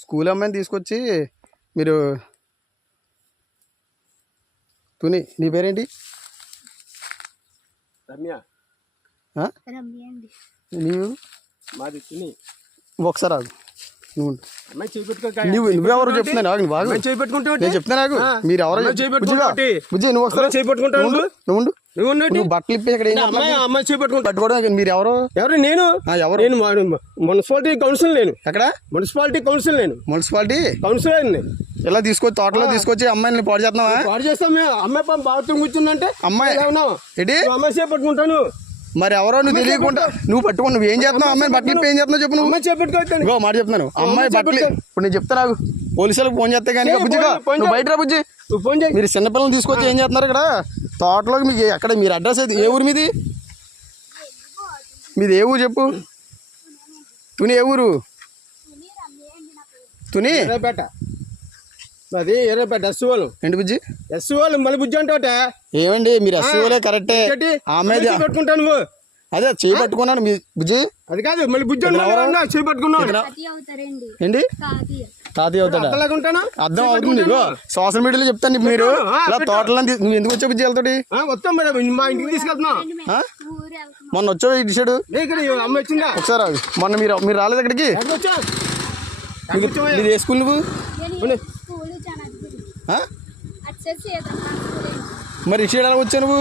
School అమ్మాయిని తీసుకొచ్చి మీరు తుని నీ పేరేంటి? రమ్య. ఆ? రమ్య అండి. నీవు మాది తిని. ఒకసారి ఆగు. నువ్వు నువ్వెవరు చెప్తున్నాను ఆగు చేయి పెట్టుకుంటే నేను చెప్తున్నాను ఆగు. మీరు ఎవరో చేయి పెట్టుకుంటే నువ్వు ఒకసారి అమ్మాయి చేయి పెట్టుకుంటావు నువ్వు ఉండు. నువ్వు బట్టలు ఇప్పి ఇక్కడ అమ్మాయి? అమ్మాయి చేయి పెట్టుకుంటా పట్టుకోవడం మీరు ఎవరు? ఎవరు? నేను. ఎవరు? నేను మున్సిపాలిటీ కౌన్సిల్ నేను. ఎక్కడ? మున్సిపాలిటీ కౌన్సిల్ నేను. మున్సిపాలిటీ? కౌన్సిలర్ నేను ఇలా తీసుకొచ్చి తోటలో తీసుకొచ్చి అమ్మాయిని పాడు చేస్తున్నావా? వాడు చేస్తాం మేము. అమ్మాయి పాపం బాత్రూమ్ కూర్చుందంటే అమ్మాయి ఏంటి? అమ్మాయి చేయి పట్టుకుంటాను మరి ఎవరో నువ్వు తెలియకుండా నువ్వు పట్టుకో నువ్వు ఏం చేస్తున్నావు? అమ్మాయిని బట్టలు ఏం చేస్తున్నావు చెప్పు నువ్వు. అమ్మాయి ఇంకో మాట చెప్తున్నాను. అమ్మాయి బట్టలు ఇప్పుడు నేను చెప్తా నాకు పోలీసులకు ఫోన్ చేస్తే కానీ బుజ్జిగా. నువ్వు. బయట బుజ్జి. ఫోన్ చేయి. మీరు చిన్నపిల్లల్ని తీసుకొచ్చి ఏం చేస్తున్నారు ఇక్కడ? తోటలోకి మీకు ఎక్కడ మీరు అడ్రస్ ఏది? ఏ ఊరు మీది? మీది ఏ ఊరు చెప్పు? తుని ఏ ఊరు? తుని? ఎర్రపేట. అది ఎర్రపేట ఎస్ వాళ్ళు ఏంటి బుజ్జి? ఎస్ వాళ్ళు మళ్ళీ బుజ్జి అంటావట? ఏమండి మీరు అస్సలే కరెక్టే. ఆమె పెట్టుకుంటాను నువ్వు. అదే చేయి పట్టుకున్నాను మీ బుజ్జి. అది కాదు మళ్ళీ బుజ్జి చేయి అవుతారండి. ఏంటి? తాతయ్య. అవుతాడా? అర్థం అవుతుంది సోషల్ మీడియాలో చెప్తాను మీరు. ఇలా. తోటలో నువ్వు ఎందుకు వచ్చావు బుజ్జి వెళ్తాడు వస్తాం మేడం మా ఇంటికి తీసుకెళ్తున్నాం. మొన్న వచ్చావు ఇటు సైడు వచ్చిందా? ఒకసారి. మొన్న మీరు మీరు రాలేదు ఇక్కడికి మీరు నువ్వు. మరి ఇటు సైడ్ ఎలా వచ్చావు నువ్వు?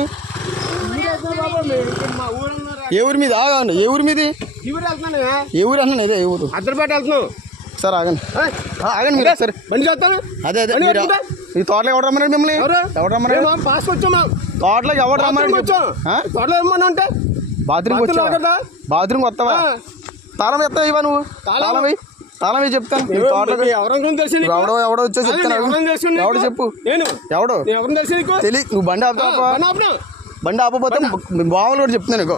మా ఊరు అన్నారా? ఏ ఊరు మీది? ఆగండి ఏ ఊరు మీది? ఈ ఊరు వెళ్తున్నాను ఏ ఊరు అన్నాను ఇదే ఏ ఊరు? అద్దరిపేట వెళ్తున్నాం సరే ఆగండి. ఆగండి మీరు సరే. బండి చేస్తాను. అదే అదే మీరు? ఈ తోటలోకి ఎవరు రమ్మన్నాడు మిమ్మల్ని? ఎవరు? ఎవరు మేము పాస్ వచ్చామా తోటలోకి ఎవరు రమ్మన్నాడు వచ్చాం. ఆ? త్వరలో ఏమన్నా అంటే బాత్రూమ్ కదా? బాత్రూమ్ వస్తావా. తాళం ఎత్తావా ఇవా నువ్వు? తాళం? తాళం చెప్తాను. ఎవరం నీకు? ఎవడో ఎవడో వచ్చేసి అదే చెప్తాను. ఎవరం నీకు? ఎవడు చెప్పు. నేను? ఎవడు? నేను ఎవరం తెలుసు నీకు? తెలియ నువ్వు బండి ఆపుతావా? బండి ఆపపోతే బావులు కూడా చెప్తున్నాను ఇగో